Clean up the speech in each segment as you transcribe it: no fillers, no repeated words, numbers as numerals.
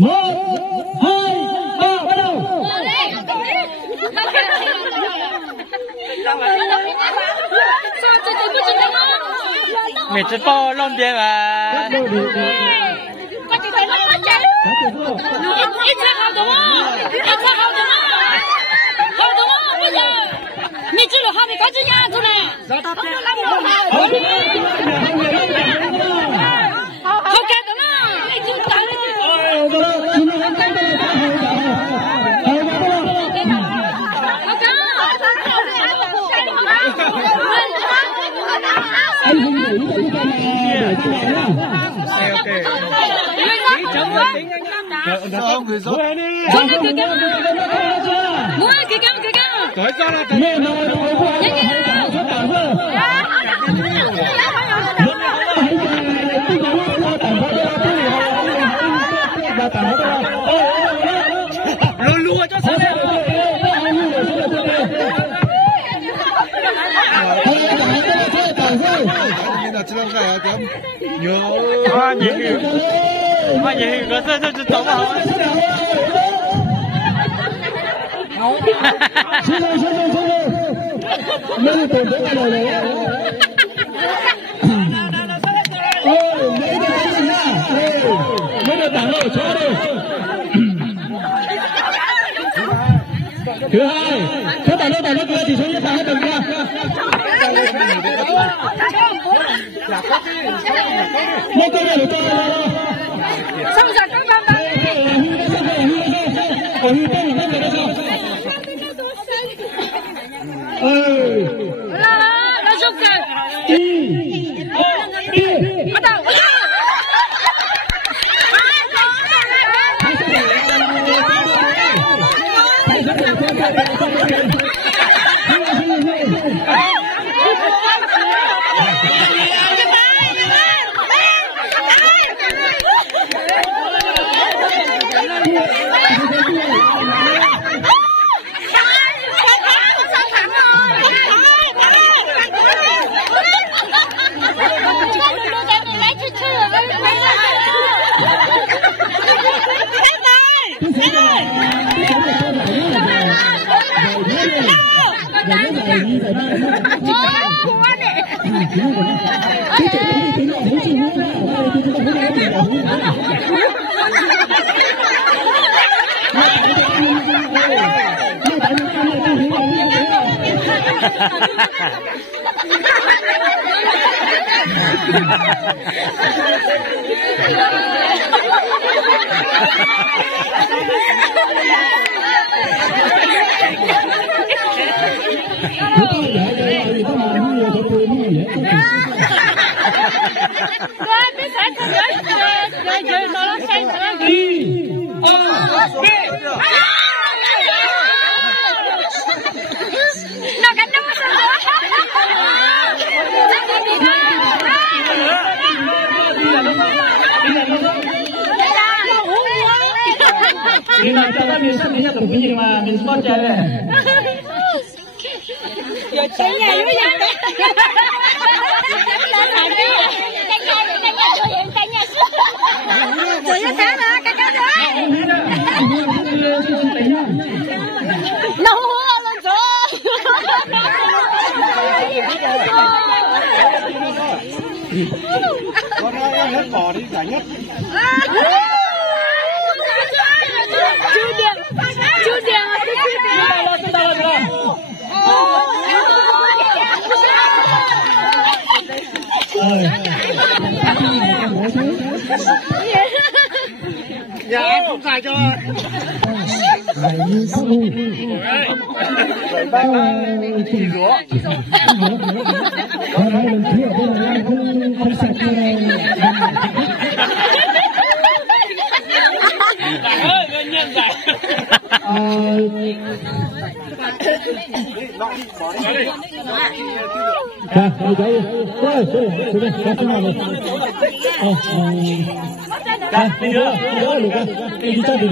2, 3, bắt đầu.每只包弄边嘛。Hoa gì có sao cho tổng hả? Thứ hai, các bạn nó kia chỉ số nhất hết tầng kia. Một câu này được rồi. Xong rồi các bạn bạn. Nó giúp cả. Bắt đầu. Nhưng mà cho mình sắp đến nhà tổng nhưng mà mình spot chơi này. Giờ chơi nhà với nhà. Chơi nhà sáng nữa, cái đó. Nó lên chỗ. Con ơi em hết bỏ đi giải nhất. Chú Điền. Nhà em cũng xài cho. Chỉ rúa. Không sạch cho này. Nhân giải. Hãy subscribe cho kênh Ghiền Mì Gõ để không bỏ lỡ những video hấp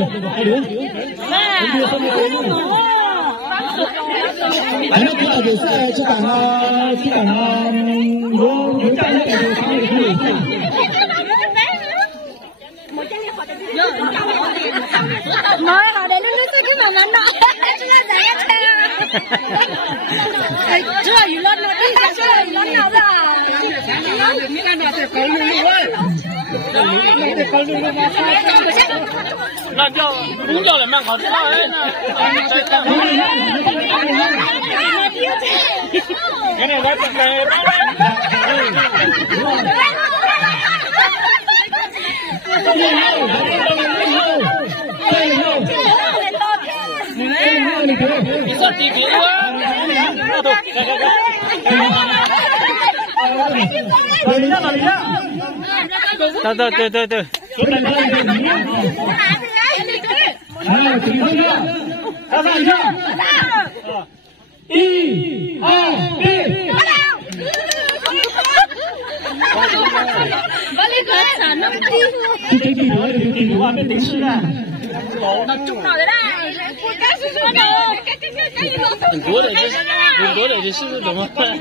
dẫn. Nói họ để nó cái mà nó nọ. Chưa gì lên nó đi, chưa gì lên nào ra. làm cho đúng rồi là mang khó thế nào đấy. Cái này đấy về sao tí tí quá. Từ.很多的就是怎么办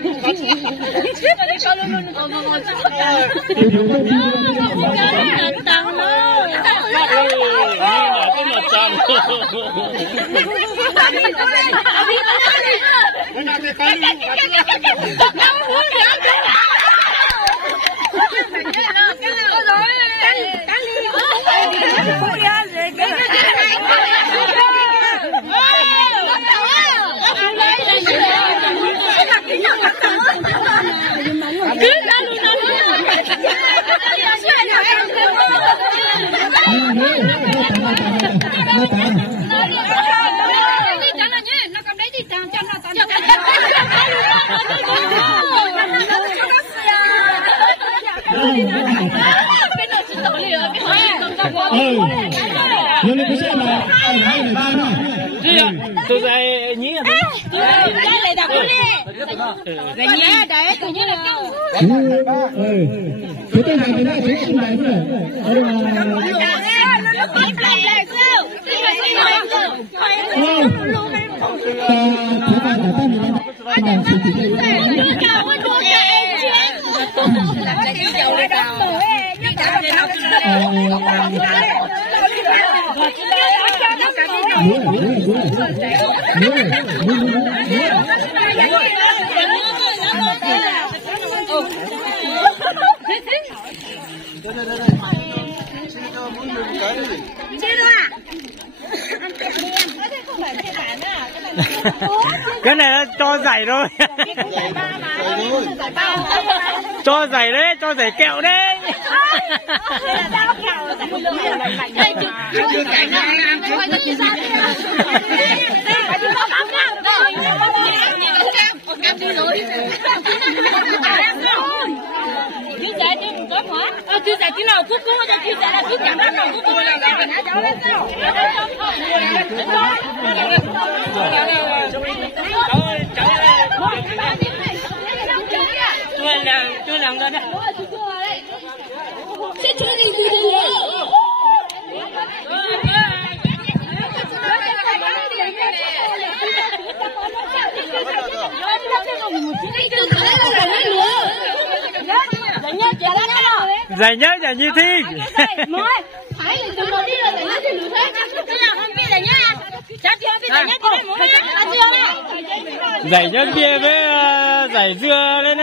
？tôi dạy nhí à? Cái này đặt đi. Này nhí đấy, tự nhiên là cái tên này nó sẽ không lại nữa. cái này nó cho giải rồi. Cho giải đấy, cho giải kẹo đấy. Chú giải chứ có hả? Chú giải chứ nào cú cho chú giải là chú chẳng bắt đầu cú là cháu lên sao? Tôi làm ra đây. Sẽ chú đi từ từ. Giải nhớ giải như thi. Phải là từ đầu đi rồi giải nhớ thì đủ thế. Bây giờ không biết giải nhớ à? Cháu chưa biết giải nhớ thì đấy muốn chưa? Giải nhớ kia với giải dưa lên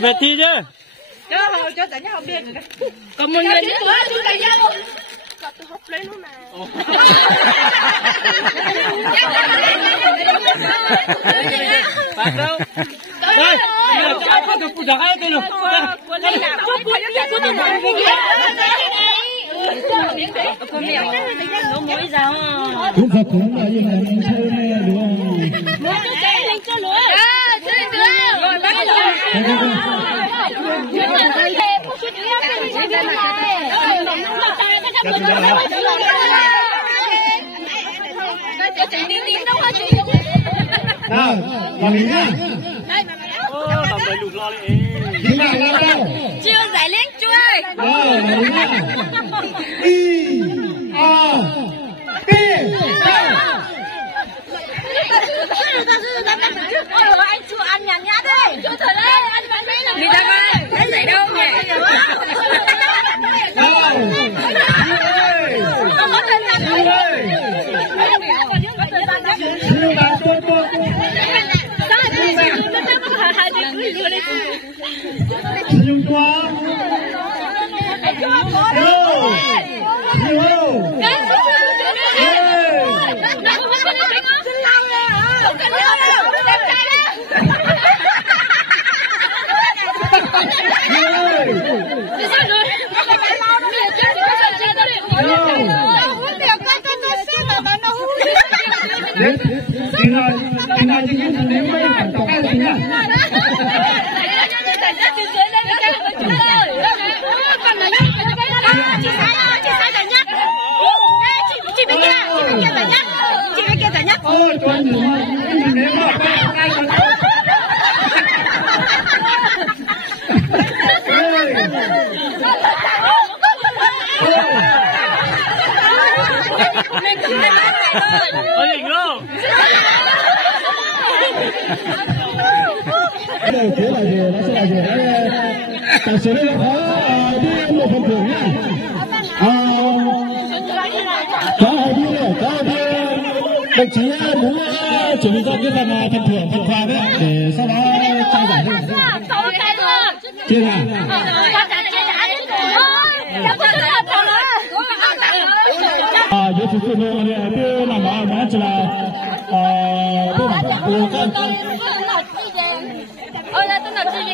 về thi chứ. Cho giải nhớ không biết. Còn một người nữa chú giải nhớ luôn. Tôi hút lấy luôn nè. Bắt đâu? Đây, có được phụ ai tôi luôn. Cũng phải cũng là như này mình chơi này đúng không? Muốn cho cháy lên cho lửa. Chơi được. Rồi bắt đầu. Nào, vào mình nhá. Làm đầy lụt lo đi. Đi nào lao đâu? Chưa giải lên chui. Rồi, mình nhá. Y, A, B. Anh chưa ăn nhạt nhạt đấy. Chưa thở đấy, anh bán đấy là. Đi ra coi, lấy giải đâu nhỉ? Không có thân 专辑吗？你别骂，Oye, no. 别来着，来来着，但是那个你莫分朋友高的，目前冇做到嗰份分thường分化咧，sau đó trao giải thôi. 接下。尤其是那对那拿起来，我看。我在等到指引。